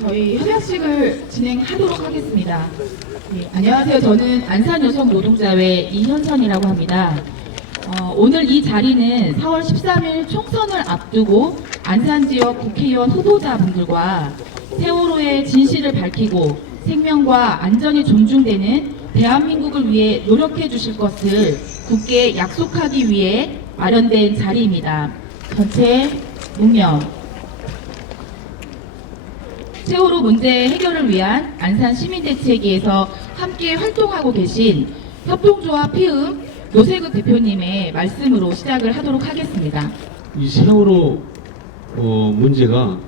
저희 협약식을 진행하도록 하겠습니다. 네, 안녕하세요. 저는 안산여성노동자회 이현선이라고 합니다. 오늘 이 자리는 4월 13일 총선을 앞두고 안산지역 국회의원 후보자분들과 세월호의 진실을 밝히고 생명과 안전이 존중되는 대한민국을 위해 노력해 주실 것을 굳게 약속하기 위해 마련된 자리입니다. 전체 문명 세월호 문제 해결을 위한 안산 시민대책위에서 함께 활동하고 계신 협동조합 피음 노세극 대표님의 말씀으로 시작을 하도록 하겠습니다. 이 세월호 문제가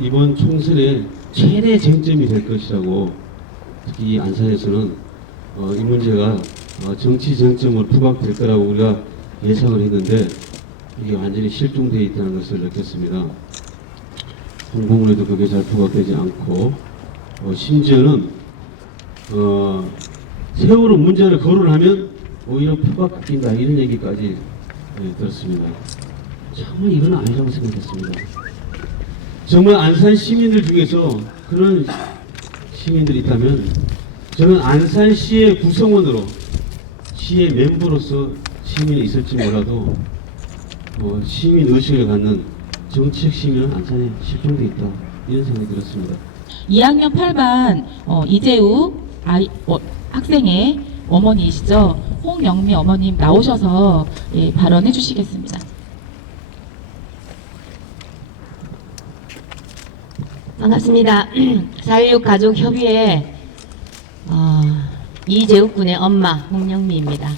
이번 총선의 최대 쟁점이 될 것이라고, 특히 이 안산에서는 이 문제가 정치 쟁점으로 부각될 거라고 우리가 예상을 했는데 이게 완전히 실종되어 있다는 것을 느꼈습니다. 홍보물에도 그게 잘 부각되지 않고 심지어는 세월호 문제를 거론하면 오히려 표가 깎인다 이런 얘기까지 들었습니다. 정말 이건 아니라고 생각했습니다. 정말 안산 시민들 중에서 그런 시민들이 있다면 저는 안산시의 구성원으로 시의 멤버로서 시민이 있을지 몰라도 시민 의식을 갖는 정치적 시민은 안산에 실종되어 있다 이런 생각이 들었습니다. 2학년 8반 이재우 학생의 어머니이시죠. 홍영미 어머님 나오셔서 발언해 주시겠습니다. 반갑습니다. 4.16 가족협의회 이재욱 군의 엄마 홍영미입니다.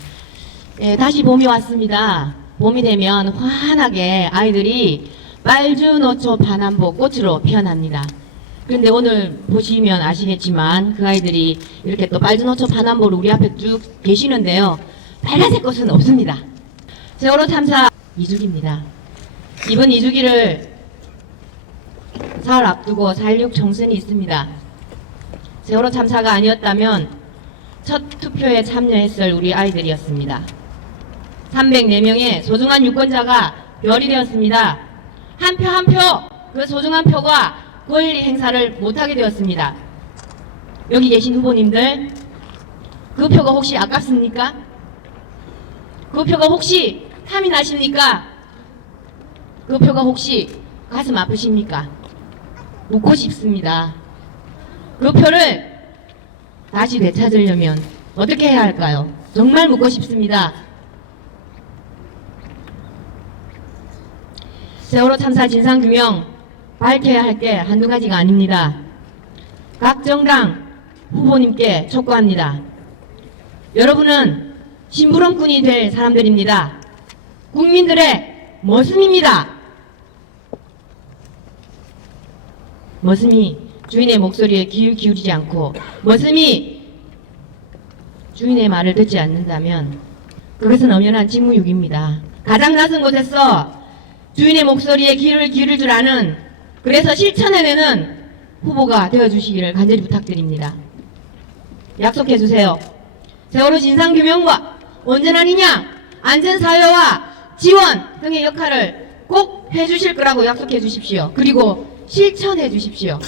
다시 봄이 왔습니다. 봄이 되면 환하게 아이들이 빨주노초 파남보 꽃으로 피어납니다. 그런데 오늘 보시면 아시겠지만 그 아이들이 이렇게 또 빨주노초 파남보를 우리 앞에 쭉 계시는데요. 빨간색 꽃은 없습니다. 세월호 참사 2주기입니다. 이번 2주기를 사흘 앞두고 4.16 총선이 있습니다. 세월호 참사가 아니었다면 첫 투표에 참여했을 우리 아이들이었습니다. 304명의 소중한 유권자가 별이 되었습니다. 한 표 한 표 그 소중한 표가 권리 행사를 못하게 되었습니다. 여기 계신 후보님들, 그 표가 혹시 아깝습니까? 그 표가 혹시 탐이 나십니까? 그 표가 혹시 가슴 아프십니까? 묻고 싶습니다. 그 표를 다시 되찾으려면 어떻게 해야 할까요? 정말 묻고 싶습니다. 세월호 참사 진상규명 밝혀야 할 게 한두 가지가 아닙니다. 각 정당 후보님께 촉구합니다. 여러분은 심부름꾼이 될 사람들입니다. 국민들의 머슴입니다. 머슴이 주인의 목소리에 귀를 기울이지 않고 머슴이 주인의 말을 듣지 않는다면 그것은 엄연한 직무유기입니다. 가장 낯선 곳에서 주인의 목소리에 귀를 기울일 줄 아는, 그래서 실천해내는 후보가 되어주시기를 간절히 부탁드립니다. 약속해주세요. 세월호 진상규명과 온전한 안전사회와 지원 등의 역할을 꼭 해주실 거라고 약속해 주십시오. 그리고 실천해 주십시오.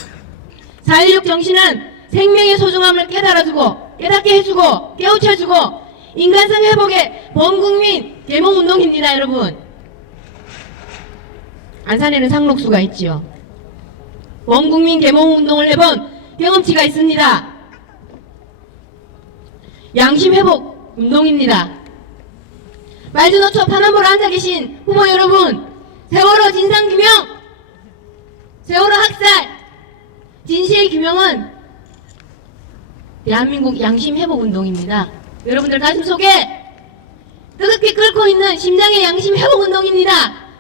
4.16 정신은 생명의 소중함을 깨닫게 해주고 깨우쳐주고 인간성 회복의 범국민 계몽운동입니다. 여러분, 안산에는 상록수가 있지요. 범국민 계몽운동을 해본 경험치가 있습니다. 양심회복 운동입니다. 빨주노초 파남보로 앉아계신 후보 여러분, 세월호 진상규명, 세월호 학살, 진실규명은 대한민국 양심회복운동입니다. 여러분들 가슴속에 뜨겁게 끓고 있는 심장의 양심회복운동입니다.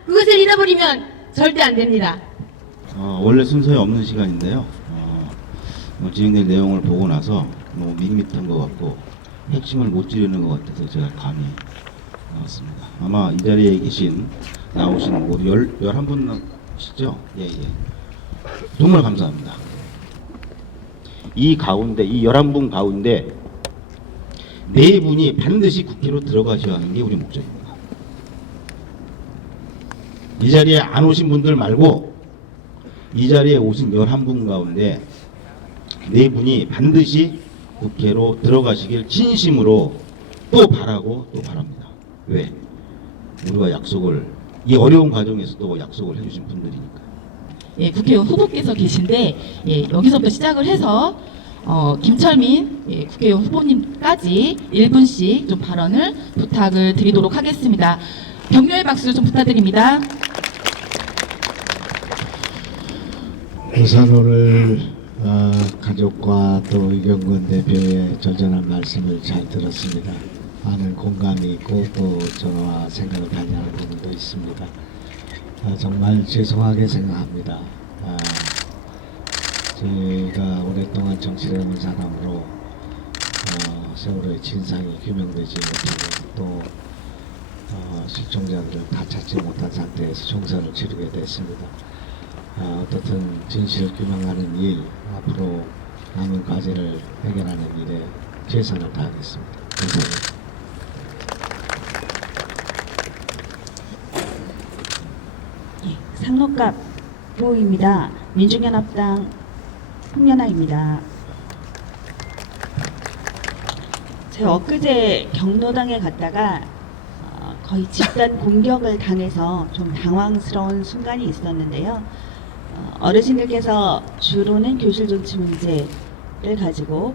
그것을 잃어버리면 절대 안 됩니다. 원래 순서에 없는 시간인데요. 진행될 내용을 보고 나서 너무 밋밋한 것 같고 핵심을 못 찌르는 것 같아서 제가 감히 나왔습니다. 아마 이 자리에 나오신 우리 11분이시죠? 예. 정말 감사합니다. 이 가운데, 이 11분 가운데 4분이 반드시 국회로 들어가셔야 하는 게 우리 목적입니다. 이 자리에 안 오신 분들 말고 이 자리에 오신 11분 가운데 4분이 반드시 국회로 들어가시길 진심으로 또 바라고 또 바랍니다. 왜? 우리가 약속을, 이 어려운 과정에서 또 약속을 해주신 분들이니까. 예, 국회의원 후보께서 계신데 예, 여기서부터 시작을 해서 김철민 예, 국회의원 후보님까지 1분씩 좀 발언을 부탁을 드리도록 하겠습니다. 격려의 박수 좀 부탁드립니다. 우선 오늘 가족과 또 이경근 대표의 절전한 말씀을 잘 들었습니다. 많은 공감이 있고 또 저와 생각을 반영하는 부분도 있습니다. 정말 죄송하게 생각합니다. 저희가 오랫동안 정치를 해온 사람으로 세월호의 진상이 규명되지 못하고 또 실종자들을 다 찾지 못한 상태에서 총선을 치르게 됐습니다. 어떻든 진실을 규명하는 일, 앞으로 남은 과제를 해결하는 일에 최선을 다하겠습니다. 감사합니다. 상록갑 후보입니다. 민중연합당 홍연아입니다. 제가 엊그제 경로당에 갔다가 거의 집단 공격을 당해서 좀 당황스러운 순간이 있었는데요. 어르신들께서 주로는 교실 존치 문제를 가지고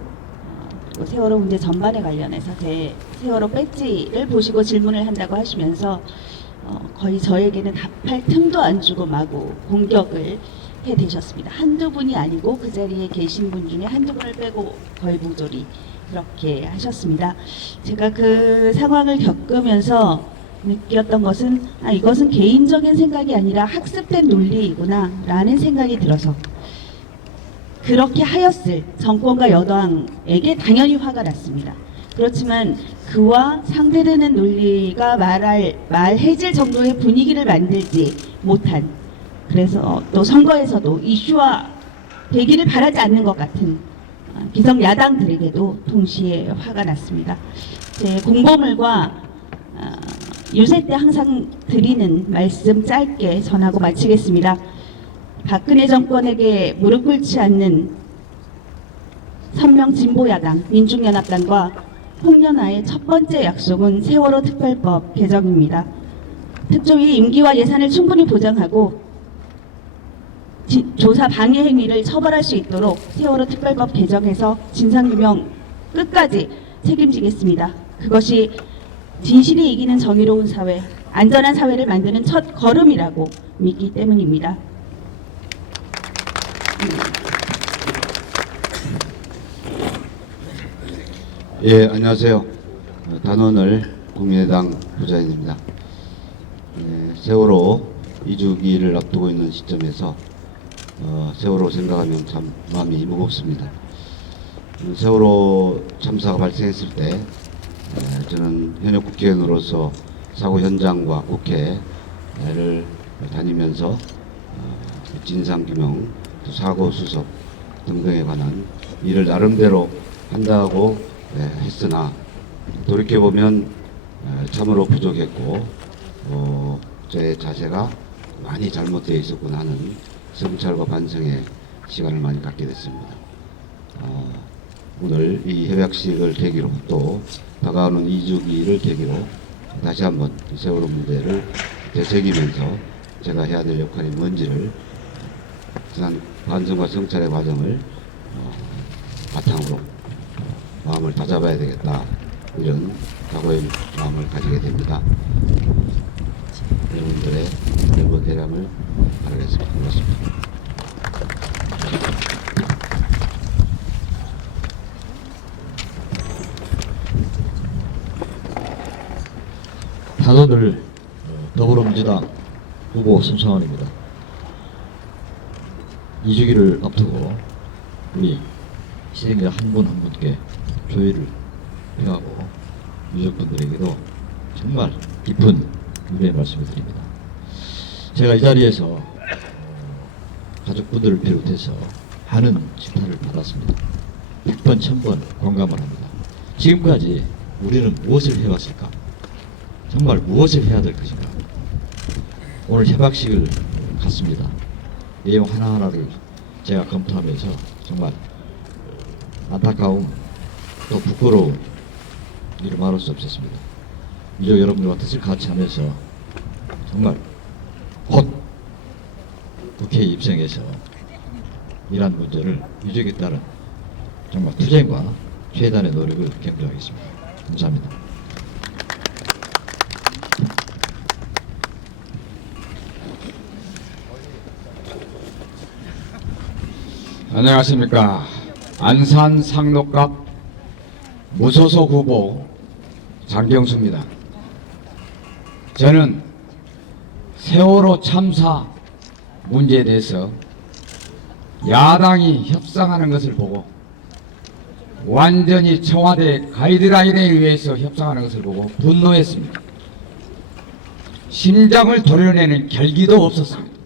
그리고 세월호 문제 전반에 관련해서 제 세월호 배지를 보시고 질문을 한다고 하시면서 거의 저에게는 답할 틈도 안 주고 마구 공격을 해대셨습니다. 한두 분이 아니고 그 자리에 계신 분 중에 한두 분을 빼고 거의 모조리 그렇게 하셨습니다. 제가 그 상황을 겪으면서 느꼈던 것은 이것은 개인적인 생각이 아니라 학습된 논리이구나 라는 생각이 들어서 그렇게 하였을 정권과 여당에게 당연히 화가 났습니다. 그렇지만 그와 상대되는 논리가 말해질 정도의 분위기를 만들지 못한, 그래서 또 선거에서도 이슈화 되기를 바라지 않는 것 같은 기성 야당들에게도 동시에 화가 났습니다. 제 공보물과 유세 때 항상 드리는 말씀 짧게 전하고 마치겠습니다. 박근혜 정권에게 무릎 꿇지 않는 선명 진보야당 민중연합당과 홍연아의 첫 번째 약속은 세월호 특별법 개정입니다. 특조위 임기와 예산을 충분히 보장하고 조사 방해 행위를 처벌할 수 있도록 세월호 특별법 개정해서 진상규명 끝까지 책임지겠습니다. 그것이 진실이 이기는 정의로운 사회, 안전한 사회를 만드는 첫 걸음이라고 믿기 때문입니다. 예, 안녕하세요. 단원을 국민의당 부자인입니다. 세월호 2주기를 앞두고 있는 시점에서 세월호 생각하면 참 마음이 무겁습니다. 세월호 참사가 발생했을 때 저는 현역 국회의원으로서 사고 현장과 국회를 다니면서 진상규명, 또 사고 수습 등등에 관한 일을 나름대로 한다고 했으나 돌이켜보면 참으로 부족했고 저의 자세가 많이 잘못되어 있었구나 하는 성찰과 반성의 시간을 많이 갖게 됐습니다. 오늘 이 협약식을 계기로 또 다가오는 2주기를 계기로 다시 한번 세월호 문제를 되새기면서 제가 해야 될 역할이 뭔지를 지난 반성과 성찰의 과정을 바탕으로 마음을 다잡아야 되겠다, 이런 각오의 마음을 가지게 됩니다. 여러분들의 넓은 대량을 바라겠습니다. 고맙습니다. 단원을 더불어민주당 후보 손성환입니다. 2주기를 앞두고 우리 희생자 한 분 한 분께 조의를 표하고 유족분들에게도 정말 깊은 위로의 말씀을 드립니다. 제가 이 자리에서 가족분들을 비롯해서 많은 질타를 받았습니다. 100번, 1000번 공감을 합니다. 지금까지 우리는 무엇을 해왔을까? 정말 무엇을 해야 될 것인가? 오늘 협약식을 갔습니다. 내용 하나하나를 제가 검토하면서 정말 안타까움 또 부끄러움 이를 말할 수 없었습니다. 민족 여러분들과 뜻을 같이 하면서 정말 곧 국회에 입성해서 이러한 문제를 유족에 따른 정말 투쟁과 최단의 노력을 경주하겠습니다. 감사합니다. 안녕하십니까. 안산 상록갑 무소속 후보 장경수입니다. 저는 세월호 참사 문제에 대해서 야당이 협상하는 것을 보고 완전히 청와대 가이드라인에 의해서 협상하는 것을 보고 분노했습니다. 심장을 도려내는 결기도 없었습니다.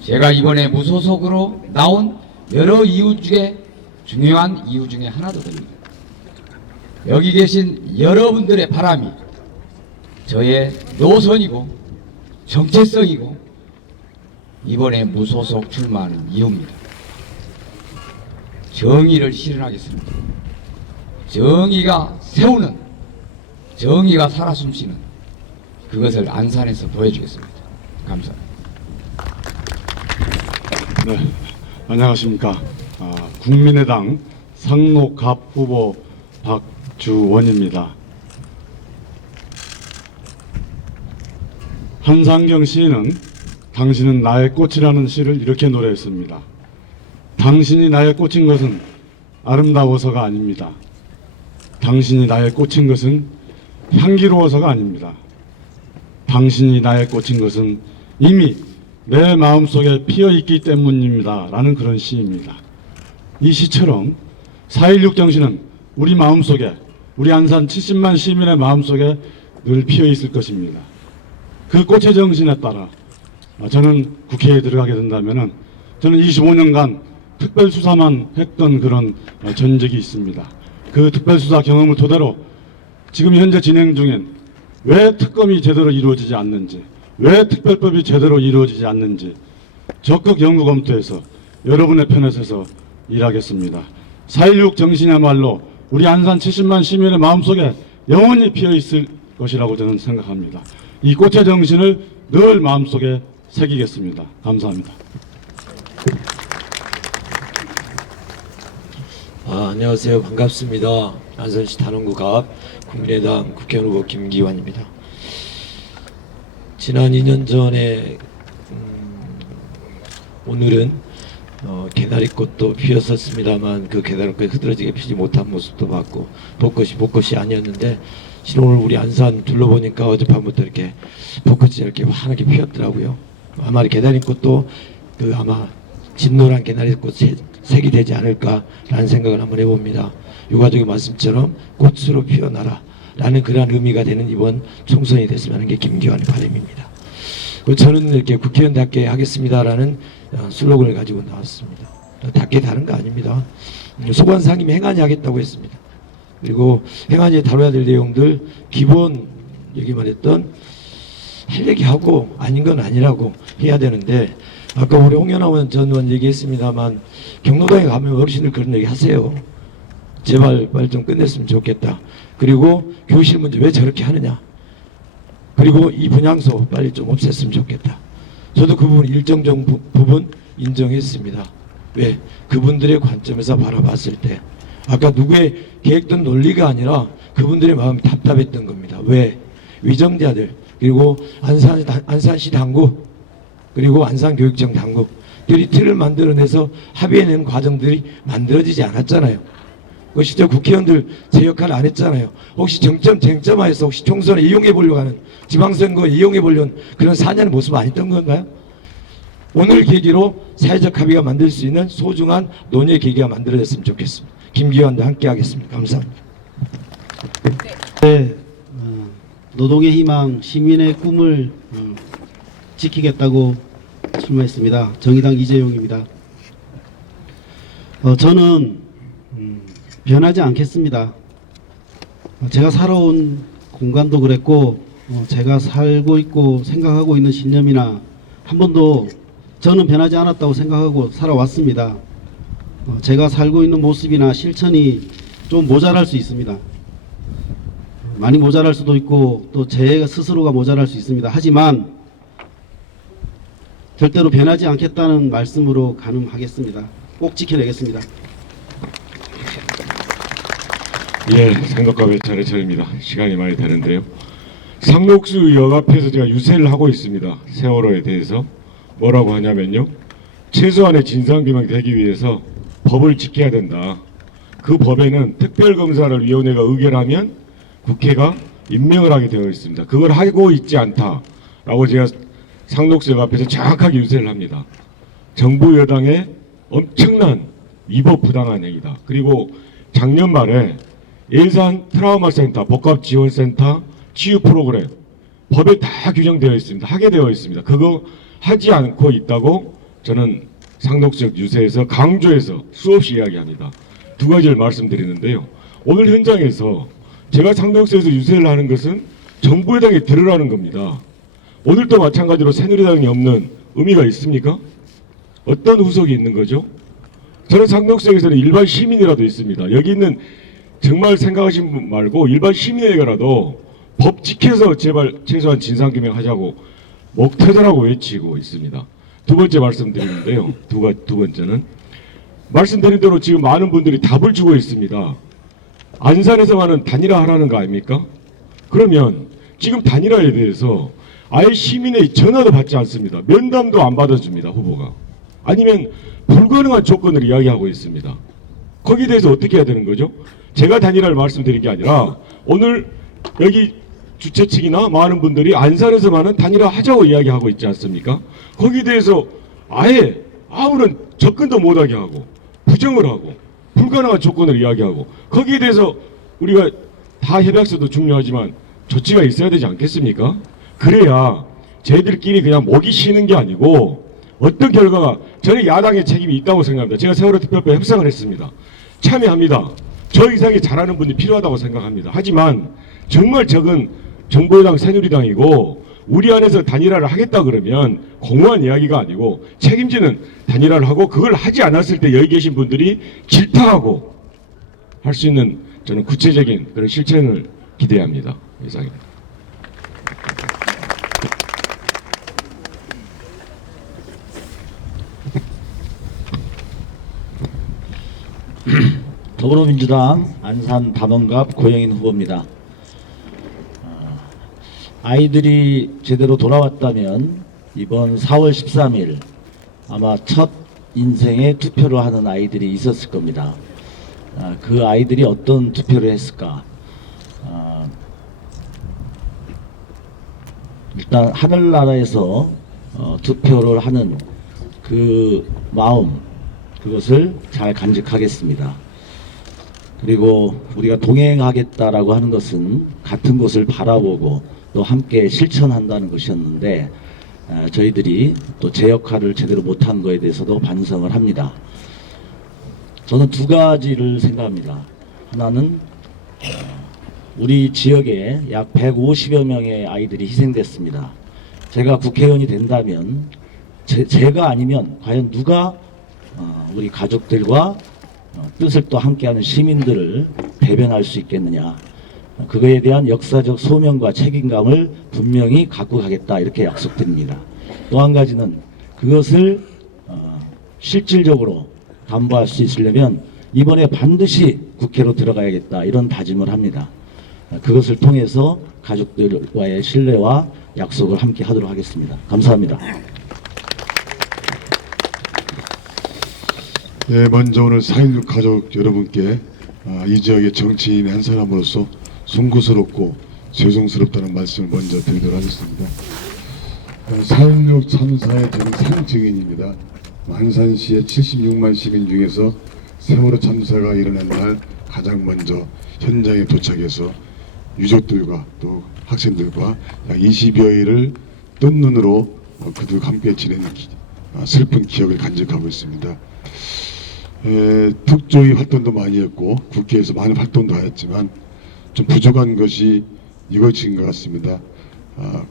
제가 이번에 무소속으로 나온 여러 이유 중에 중요한 이유 중에 하나도 됩니다. 여기 계신 여러분들의 바람이 저의 노선이고 정체성이고 이번에 무소속 출마하는 이유입니다. 정의를 실현하겠습니다. 정의가 세우는, 정의가 살아 숨쉬는 그것을 안산에서 보여주겠습니다. 감사합니다. 네, 안녕하십니까. 국민의당 상록갑 후보 박주원입니다. 한상경 시인은 당신은 나의 꽃이라는 시를 이렇게 노래했습니다. 당신이 나의 꽃인 것은 아름다워서가 아닙니다. 당신이 나의 꽃인 것은 향기로워서가 아닙니다. 당신이 나의 꽃인 것은 이미 내 마음속에 피어있기 때문입니다. 라는 그런 시입니다. 이 시처럼 4.16 정신은 우리 마음속에, 우리 안산 70만 시민의 마음속에 늘 피어있을 것입니다. 그 꽃의 정신에 따라 저는 국회에 들어가게 된다면 저는 25년간 특별수사만 했던 그런 전적이 있습니다. 그 특별수사 경험을 토대로 지금 현재 진행 중인 왜 특검이 제대로 이루어지지 않는지, 왜 특별법이 제대로 이루어지지 않는지 적극 연구 검토해서 여러분의 편에 서서 일하겠습니다. 4.16 정신이야말로 우리 안산 70만 시민의 마음속에 영원히 피어있을 것이라고 저는 생각합니다. 이 꽃의 정신을 늘 마음속에 새기겠습니다. 감사합니다. 안녕하세요. 반갑습니다. 안산시 단원구갑 국민의당 국회의원 후보 김기환입니다. 지난 2년 전에 오늘은 개나리꽃도 피었었습니다만 그 개나리꽃이 흐드러지게 피지 못한 모습도 봤고 벚꽃이 아니었는데 실은 오늘 우리 안산 둘러보니까 어젯밤부터 이렇게 벚꽃이 이렇게 환하게 피었더라고요. 아마 개나리꽃도 그 아마 진노란 개나리꽃 색이 되지 않을까라는 생각을 한번 해봅니다. 유가족의 말씀처럼 꽃으로 피어나라 라는 그러한 의미가 되는 이번 총선이 됐으면 하는 게 김기환의 바람입니다. 저는 이렇게 국회의원답게 하겠습니다라는 슬로건을 가지고 나왔습니다. 답게 다른 거 아닙니다. 소관상임이 행안위 하겠다고 했습니다. 그리고 행안위에 다뤄야 될 내용들 기본 여기 말했던 할 얘기하고 아닌 건 아니라고 해야 되는데 아까 우리 홍연아 전 의원 얘기했습니다만 경로당에 가면 어르신들 그런 얘기 하세요. 제발 빨리 좀 끝냈으면 좋겠다. 그리고 교실 문제 왜 저렇게 하느냐. 그리고 이 분향소 빨리 좀 없앴으면 좋겠다. 저도 그 부분 일정 부분 인정했습니다. 왜? 그분들의 관점에서 바라봤을 때 아까 누구의 계획된 논리가 아니라 그분들의 마음이 답답했던 겁니다. 왜? 위정자들 그리고 안산시 당국 그리고 안산교육청 당국들이 틀을 만들어내서 합의해낸 과정들이 만들어지지 않았잖아요. 실제 국회의원들 제 역할을 안 했잖아요. 혹시 쟁점화해서 혹시 총선에 이용해 보려고 하는 지방선거에 이용해 보려는 그런 사냐는 모습 아니었던 건가요? 오늘 계기로 사회적 합의가 만들 수 있는 소중한 논의의 계기가 만들어졌으면 좋겠습니다. 김기환도 함께 하겠습니다. 감사합니다. 네, 노동의 희망, 시민의 꿈을 지키겠다고 출마했습니다. 정의당 이재용입니다. 저는 변하지 않겠습니다. 제가 살아온 공간도 그랬고 제가 살고 있고 생각하고 있는 신념이나 한 번도 저는 변하지 않았다고 생각하고 살아왔습니다. 제가 살고 있는 모습이나 실천이 좀 모자랄 수 있습니다. 많이 모자랄 수도 있고 또 제 스스로가 모자랄 수 있습니다. 하지만 절대로 변하지 않겠다는 말씀으로 가늠하겠습니다. 꼭 지켜내겠습니다. 예, 상덕갑의 차례입니다. 시간이 많이 되는데요. 상록수역 앞에서 제가 유세를 하고 있습니다. 세월호에 대해서 뭐라고 하냐면요, 최소한의 진상규명이 되기 위해서 법을 지켜야 된다. 그 법에는 특별검사위원회가 의결하면 국회가 임명을 하게 되어 있습니다. 그걸 하고 있지 않다라고 제가 상록수역 앞에서 정확하게 유세를 합니다. 정부 여당의 엄청난 위법 부당한 행위다. 그리고 작년 말에 예산 트라우마 센터, 복합 지원 센터, 치유 프로그램 법에 다 규정되어 있습니다. 하게 되어 있습니다. 그거 하지 않고 있다고 저는 상록수역 유세에서 강조해서 수없이 이야기합니다. 두 가지를 말씀드리는데요. 오늘 현장에서 제가 상록수역에서 유세를 하는 것은 정부 여당에 들으라는 겁니다. 오늘도 마찬가지로 새누리당이 없는 의미가 있습니까? 어떤 후속이 있는 거죠? 저는 상록수역에서는 일반 시민이라도 있습니다. 여기 있는 정말 생각하신 분 말고 일반 시민에게라도 법 지켜서 제발 최소한 진상규명 하자고 목 터져라고 외치고 있습니다. 두 번째 말씀드리는데요. 두 번째는 말씀드린 대로 지금 많은 분들이 답을 주고 있습니다. 안산에서만은 단일화하라는 거 아닙니까? 그러면 지금 단일화에 대해서 아예 시민의 전화도 받지 않습니다. 면담도 안 받아줍니다. 후보가. 아니면 불가능한 조건을 이야기하고 있습니다. 거기에 대해서 어떻게 해야 되는 거죠? 제가 단일화를 말씀드린 게 아니라 오늘 여기 주최 측이나 많은 분들이 안산에서만은 단일화 하자고 이야기하고 있지 않습니까? 거기에 대해서 아예 아무런 접근도 못하게 하고 부정을 하고 불가능한 조건을 이야기하고 거기에 대해서 우리가 다 협약서도 중요하지만 조치가 있어야 되지 않겠습니까? 그래야 저희들끼리 그냥 목이 쉬는 게 아니고 어떤 결과가, 저는 야당의 책임이 있다고 생각합니다. 제가 세월호 특별법 협상을 했습니다. 참여합니다. 저 이상이 잘하는 분이 필요하다고 생각합니다. 하지만 정말 적은 정부여당 새누리당이고 우리 안에서 단일화를 하겠다 그러면 공허한 이야기가 아니고 책임지는 단일화를 하고 그걸 하지 않았을 때 여기 계신 분들이 질타하고 할 수 있는 저는 구체적인 그런 실천을 기대합니다. 이상입니다. 더불어민주당 안산 담원갑 고영인 후보입니다. 아이들이 제대로 돌아왔다면 이번 4월 13일 아마 첫 인생의 투표를 하는 아이들이 있었을 겁니다. 그 아이들이 어떤 투표를 했을까? 일단 하늘나라에서 투표를 하는 그 마음, 그것을 잘 간직하겠습니다. 그리고 우리가 동행하겠다라고 하는 것은 같은 곳을 바라보고 또 함께 실천한다는 것이었는데 저희들이 또 제 역할을 제대로 못한 거에 대해서도 반성을 합니다. 저는 두 가지를 생각합니다. 하나는 우리 지역에 약 150여 명의 아이들이 희생됐습니다. 제가 국회의원이 된다면 제가 아니면 과연 누가 우리 가족들과 뜻을 또 함께하는 시민들을 대변할 수 있겠느냐, 그거에 대한 역사적 소명과 책임감을 분명히 갖고 가겠다, 이렇게 약속드립니다. 또 한 가지는 그것을 실질적으로 담보할 수 있으려면 이번에 반드시 국회로 들어가야겠다, 이런 다짐을 합니다. 그것을 통해서 가족들과의 신뢰와 약속을 함께 하도록 하겠습니다. 감사합니다. 네, 먼저 오늘 4.16 가족 여러분께 이 지역의 정치인 한 사람으로서 송구스럽고 죄송스럽다는 말씀을 먼저 드리도록 하겠습니다. 4.16 참사의 저는 상증인입니다. 안산시의 76만 시민 중에서 세월호 참사가 일어난 날 가장 먼저 현장에 도착해서 유족들과 또 학생들과 약 20여일을 뜬 눈으로 그들과 함께 지낸 슬픈 기억을 간직하고 있습니다. 특조위 활동도 많이 했고 국회에서 많은 활동도 하였지만 좀 부족한 것이 이것인 것 같습니다.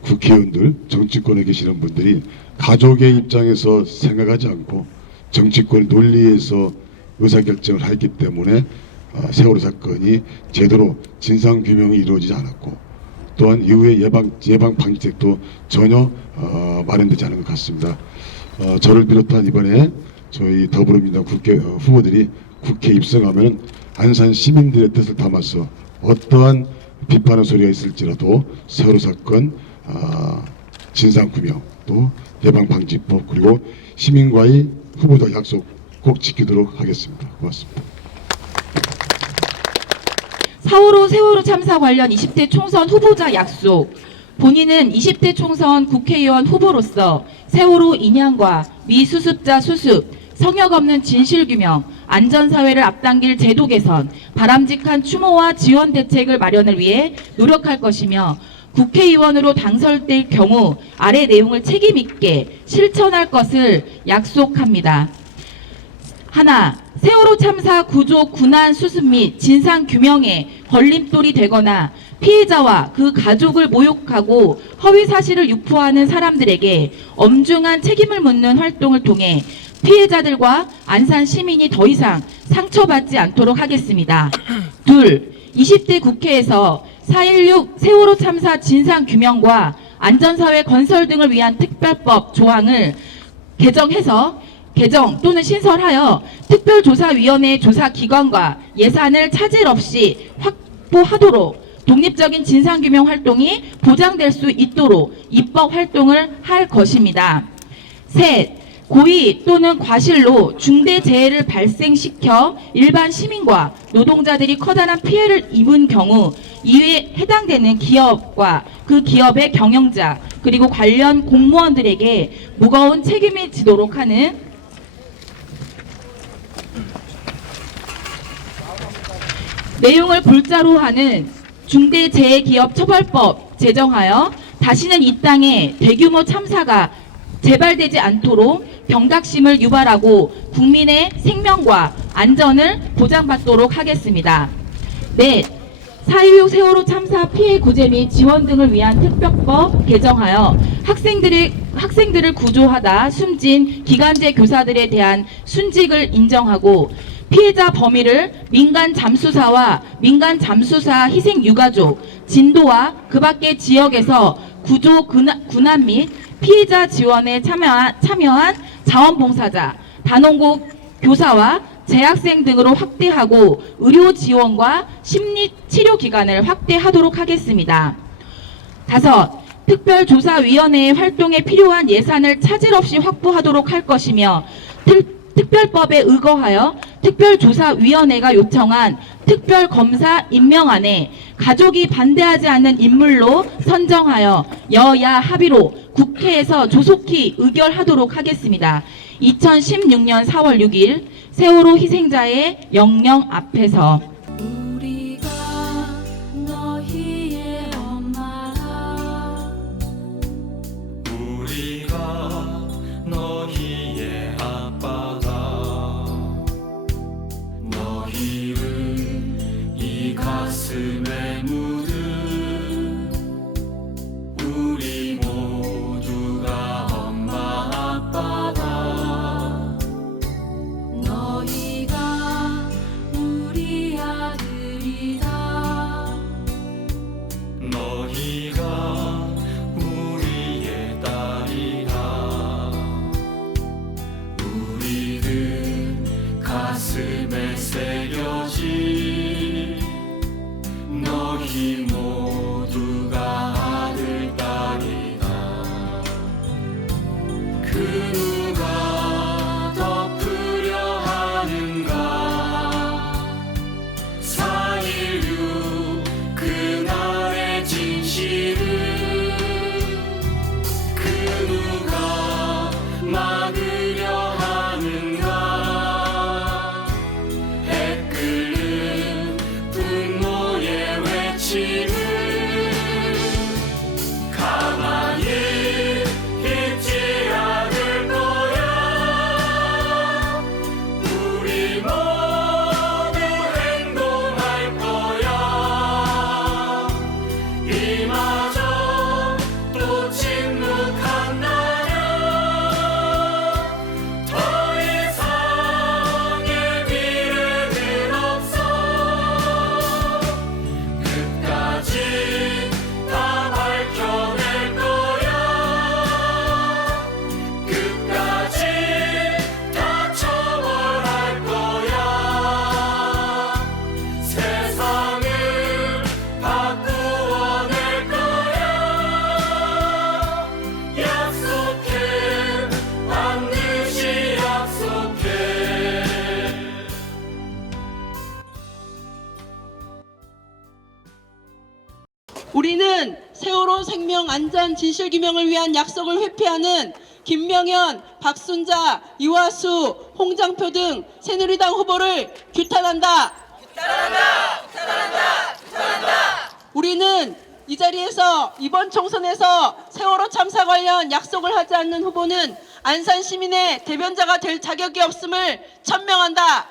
국회의원들, 정치권에 계시는 분들이 가족의 입장에서 생각하지 않고 정치권 논리에서 의사결정을 했기 때문에 세월호 사건이 제대로 진상규명이 이루어지지 않았고 또한 이후에 예방 방지책도 전혀 마련되지 않은 것 같습니다. 저를 비롯한 이번에 저희 더불어민주당 국회 후보들이 국회에 입성하면 안산 시민들의 뜻을 담아서 어떠한 비판의 소리가 있을지라도 세월호 사건 진상규명 또 예방방지법 그리고 시민과의 후보자 약속 꼭 지키도록 하겠습니다. 고맙습니다. 4.15 세월호 참사 관련 20대 총선 후보자 약속. 본인은 20대 총선 국회의원 후보로서 세월호 인양과 미수습자 수습, 성역 없는 진실규명, 안전사회를 앞당길 제도 개선, 바람직한 추모와 지원 대책을 마련을 위해 노력할 것이며 국회의원으로 당선될 경우 아래 내용을 책임있게 실천할 것을 약속합니다. 하나, 세월호 참사 구조 군안 수습 및 진상 규명에 걸림돌이 되거나 피해자와 그 가족을 모욕하고 허위 사실을 유포하는 사람들에게 엄중한 책임을 묻는 활동을 통해 피해자들과 안산 시민이 더 이상 상처받지 않도록 하겠습니다. 둘, 20대 국회에서 4.16 세월호 참사 진상 규명과 안전사회 건설 등을 위한 특별법 조항을 개정 또는 신설하여 특별조사위원회 조사기관과 예산을 차질 없이 확보하도록 독립적인 진상규명 활동이 보장될 수 있도록 입법 활동을 할 것입니다. 셋, 고의 또는 과실로 중대재해를 발생시켜 일반 시민과 노동자들이 커다란 피해를 입은 경우 이에 해당되는 기업과 그 기업의 경영자 그리고 관련 공무원들에게 무거운 책임이 지도록 하는 내용을 골자로 하는 중대재해기업처벌법 제정하여 다시는 이 땅에 대규모 참사가 재발되지 않도록 경각심을 유발하고 국민의 생명과 안전을 보장받도록 하겠습니다. 넷, 4.16 세월호 참사 피해 구제 및 지원 등을 위한 특별법 개정하여 학생들을 구조하다 숨진 기간제 교사들에 대한 순직을 인정하고 피해자 범위를 민간 잠수사와 민간 잠수사 희생 유가족, 진도와 그 밖의 지역에서 구조 군안 및 피해자 지원에 참여한 자원봉사자, 단원고 교사와 재학생 등으로 확대하고 의료 지원과 심리 치료 기관을 확대하도록 하겠습니다. 다섯, 특별조사위원회의 활동에 필요한 예산을 차질 없이 확보하도록 할 것이며 특별법에 의거하여 특별조사위원회가 요청한 특별검사 임명안에 가족이 반대하지 않는 인물로 선정하여 여야 합의로 국회에서 조속히 의결하도록 하겠습니다. 2016년 4월 6일 세월호 희생자의 영령 앞에서 우리가 너희의 엄마라 우리가 너희의 아빠다 너희를 이 가슴에 묻은 우리 모두가 엄마 아빠다 너희가 우리 아들이다 너희가 우리의 딸이다 우리들 가슴에 새겨진 너희 모두가 아들 딸이다 그 누가 덮으려 하는가 4.16 그날의 진실을 그 누가 막으려 하는가 해 끓는 우리는 세월호 생명 안전 진실 규명을 위한 약속을 회피하는 김명현, 박순자, 이화수, 홍장표 등 새누리당 후보를 규탄한다. 우리는 이 자리에서 이번 총선에서 세월호 참사 관련 약속을 하지 않는 후보는 안산 시민의 대변자가 될 자격이 없음을 천명한다.